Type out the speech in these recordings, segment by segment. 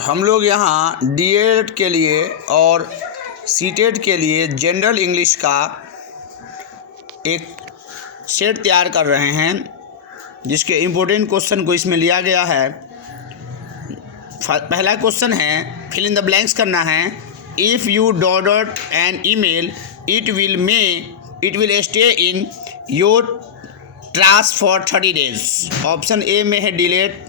हम लोग यहाँ डीएड के लिए और सीटेट के लिए जनरल इंग्लिश का एक सेट तैयार कर रहे हैं, जिसके इम्पोर्टेंट क्वेश्चन को इसमें लिया गया है। पहला क्वेश्चन है, फिल इन द ब्लैंक्स करना है। If you dot an email it will stay in your trash for 30 days. Option A में है डिलेट,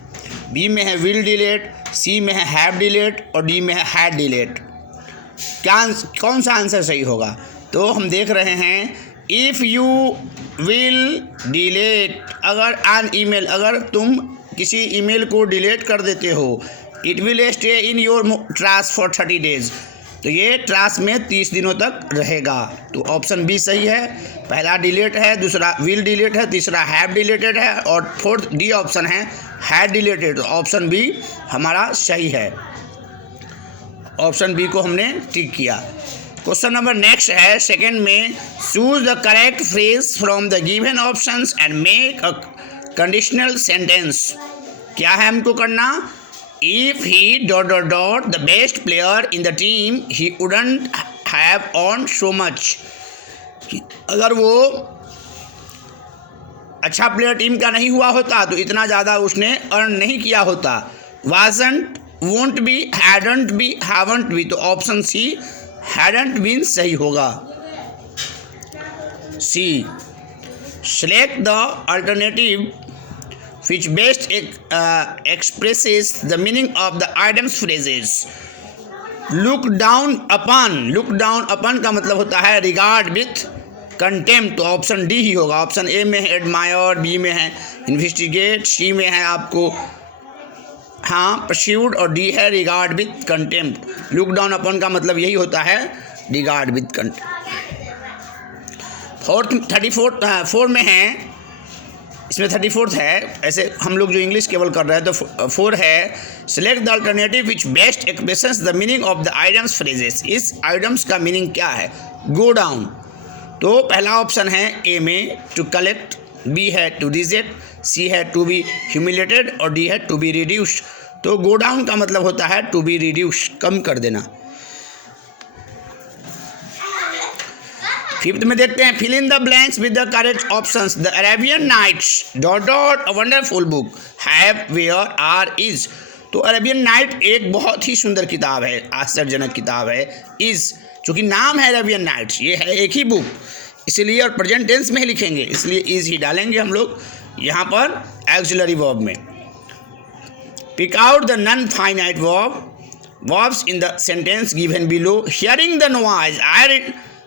बी में है विल डिलेट, सी में है हैव डिलेट और डी में है हैड डिलेट। कौन सा आंसर सही होगा? तो हम देख रहे हैं, इफ़ यू विल डिलेट, अगर तुम किसी ईमेल को डिलीट कर देते हो, it will stay in your trash for 30 days, तो ये ट्रैश में 30 दिनों तक रहेगा। तो ऑप्शन बी सही है। पहला डिलीट है, दूसरा विल डिलीट है, तीसरा हैव डिलीटेड है और फोर्थ डी ऑप्शन है हैड डिलीटेड। तो ऑप्शन बी हमारा सही है। ऑप्शन बी को हमने टिक किया। क्वेश्चन नंबर नेक्स्ट है, सेकंड में, choose the correct phrase from the given options and make a conditional sentence. क्या है हमको करना? If he dot the best player in the team he wouldn't have earn so much. अगर वो अच्छा player team का नहीं हुआ होता तो इतना ज़्यादा उसने अर्न नहीं किया होता। Wasn't, won't be, hadn't be, haven't be. तो ऑप्शन सी हैडंट बीन सही होगा। C, select the alternative which best expresses the meaning of the item's phrases. look down upon का मतलब होता है regard with contempt। तो ऑप्शन डी ही होगा। Option A में है एडमायर, बी में है इन्वेस्टिगेट, सी में है आपको परस्यूड और डी है regard with contempt. Look down upon का मतलब यही होता है, रिगार्ड विथ कंटेम्प्ट। 4 में है, इसमें 34 है। ऐसे हम लोग जो इंग्लिश केवल कर रहे हैं तो 4 है, select the alternative which best expresses the meaning of the items phrases. इस आइटम्स का मीनिंग क्या है? Go down. तो पहला ऑप्शन है ए में टू कलेक्ट, बी है टू रिजेक्ट, सी है टू बी ह्यूमिलेटेड और डी है टू बी रिड्यूस्ड। तो गो डाउन का मतलब होता है टू बी रिड्यूस्ड, कम कर देना। 5th में देखते हैं, fill in the blanks with the correct options. The Arabian Nights a wonderful book, have, where, are, is. तो अरेबियन नाइट एक बहुत ही सुंदर किताब है, आश्चर्यजनक किताब है। इज, चूँकि नाम है अरेबियन नाइट्स, ये है एक ही बुक, इसलिए और प्रेजेंट टेंस में ही लिखेंगे, इसलिए इज ही डालेंगे हम लोग यहाँ पर ऑक्सिलरी वर्ब में। Pick out the non finite verbs in the sentence given below. Hearing the noise, I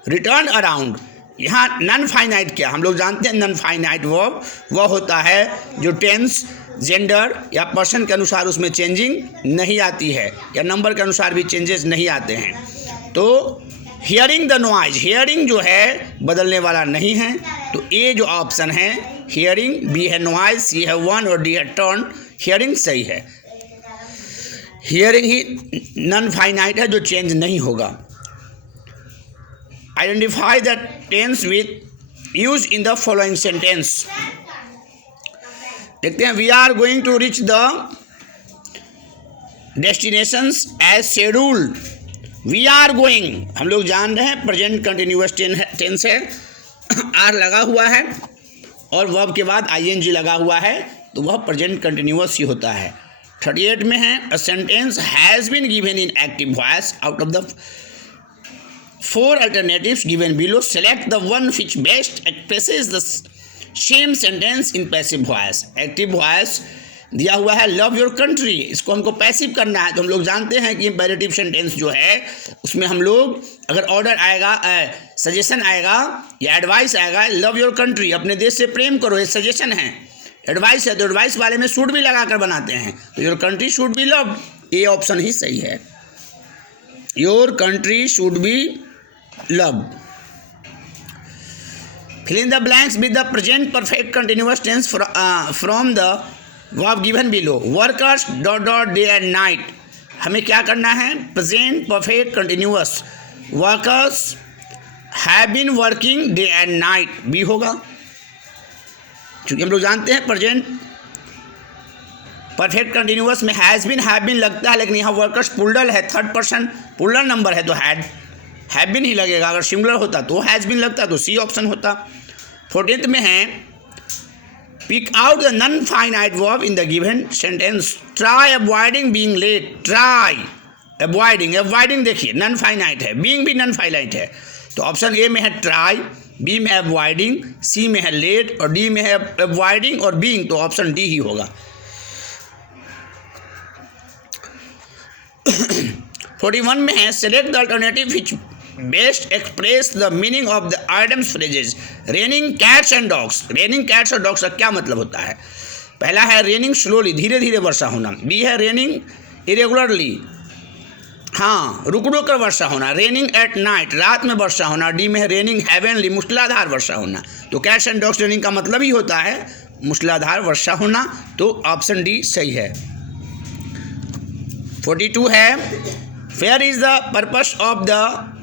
return around. यहाँ नॉन फाइनाइट क्या, हम लोग जानते हैं नॉन फाइनाइट वर्ब वह होता है जो टेंस, जेंडर या पर्सन के अनुसार उसमें चेंजिंग नहीं आती है, या नंबर के अनुसार भी चेंजेस नहीं आते हैं। तो हियरिंग द नॉइज, हियरिंग जो है बदलने वाला नहीं है, तो ए जो ऑप्शन है हियरिंग, बी है नॉइज, सी है वन और डी है टर्न। हियरिंग सही है। हियरिंग ही नॉन फाइनाइट है जो चेंज नहीं होगा। Identify the tense with use in the following sentence. देखते हैं, we are going to reach the destinations as scheduled. We are going, हम लोग जान रहे हैं प्रेजेंट कंटिन्यूअस टेंस है, आर लगा हुआ है और वर्ब के बाद ing लगा हुआ है, तो वह प्रेजेंट कंटिन्यूअस ही होता है। 38 में है, a sentence has been given in active voice. Out of the 4 alternatives given below, select the one which best expresses the same sentence in passive voice. Active voice दिया हुआ है लव योर कंट्री, इसको हमको passive करना है। तो हम लोग जानते हैं कि इम्पेरेटिव सेंटेंस जो है उसमें हम लोग अगर ऑर्डर आएगा, सजेशन आएगा या एडवाइस आएगा, लव योर कंट्री, अपने देश से प्रेम करो, ये सजेशन है। एडवाइस है तो एडवाइस वाले में शुड भी लगा कर बनाते हैं, तो your country should be love, ये ऑप्शन ही सही है। Your country should be love. Fill in the blanks with the present perfect continuous tense from the verb given below. Workers ... day and night. हमें क्या करना है? Present perfect continuous. Workers have been working day and night. भी होगा, क्योंकि हम लोग जानते हैं प्रेजेंट परफेक्ट कंटिन्यूअस में हैज़ बीन लगता है, लेकिन यहाँ वर्कर्स प्लूरल है, थर्ड पर्सन प्लूरल नंबर है तो हैव बीन ही लगेगा। अगर सिंगुलर होता तो हैज़ बीन लगता, तो सी ऑप्शन होता। 14th में है pick out the non finite verb in the given sentence. Try avoiding being late, try avoiding देखिए नॉन फाइनाइट है, बीइंग भी नॉन फाइनाइट है, तो ऑप्शन ए में है ट्राई, बी में है अवॉइडिंग, सी में है लेट और डी में है अवॉइडिंग और बीइंग, तो ऑप्शन डी ही होगा। 41 में है select the alternative which best express the meaning of the items phrases. Raining cats and dogs, raining cats और डॉग्स का क्या मतलब होता है? पहला है रेनिंग स्लोली, धीरे धीरे वर्षा होना, बी है रेनिंग इरेगुलरली, हाँ रुक रुक कर वर्षा होना, रेनिंग एट नाइट, रात में वर्षा होना, डी में है रेनिंग हेवनली, मूसलाधार वर्षा होना। तो कैट्स एंड डॉग्स रेनिंग का मतलब ही होता है मूसलाधार वर्षा होना, तो ऑप्शन डी सही है। 42 है where is the purpose of the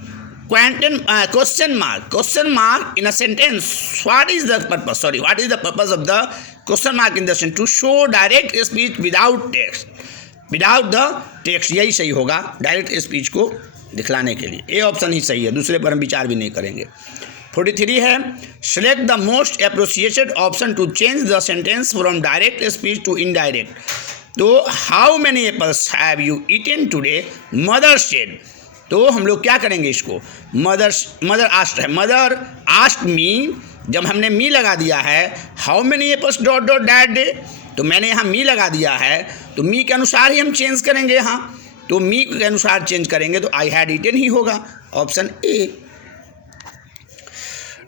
question mark in a sentence. What is the purpose of the question mark in the sentence? To show direct speech without the text, यही सही होगा, direct speech को दिखलाने के लिए। A option ही सही है, दूसरे पर हम विचार भी नहीं करेंगे। 43 है select the most appropriated option to change the sentence from direct speech to indirect. तो how many apples have you eaten today, mother said, तो हम लोग क्या करेंगे इसको, मदर आस्ट है, मदर आस्ट मी, जब हमने मी लगा दिया है how many apples dot dot that day, तो मैंने यहाँ मी लगा दिया है, तो मी के अनुसार ही हम चेंज करेंगे यहाँ, तो मी के अनुसार चेंज करेंगे तो आई हैड ईटन ही होगा, ऑप्शन ए।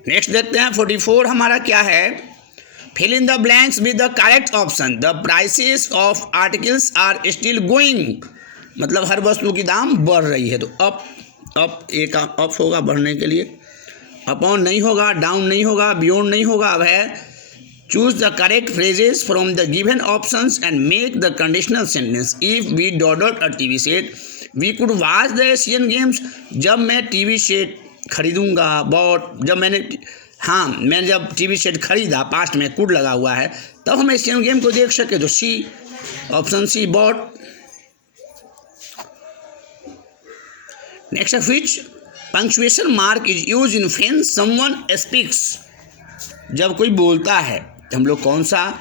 नेक्स्ट देखते हैं 44 हमारा क्या है, fill in the blanks with the correct option. The prices of articles are still going, मतलब हर वस्तु की दाम बढ़ रही है, तो अप ए का अप होगा बढ़ने के लिए, अपॉन नहीं होगा, डाउन नहीं होगा, बियॉन्ड नहीं होगा, अब है choose the correct phrases from the given options and make the conditional sentence. If we dot a TV set we could watch the Asian Games, जब मैं टीवी सेट खरीदूंगा, मैंने जब टीवी सेट खरीदा, पास्ट में कुड लगा हुआ है, तब हम एशियन गेम को देख सके, तो सी ऑप्शन सी बॉट। Next which punctuation mark is use in when someone speaks, जब कोई बोलता है हम लोग कौन सा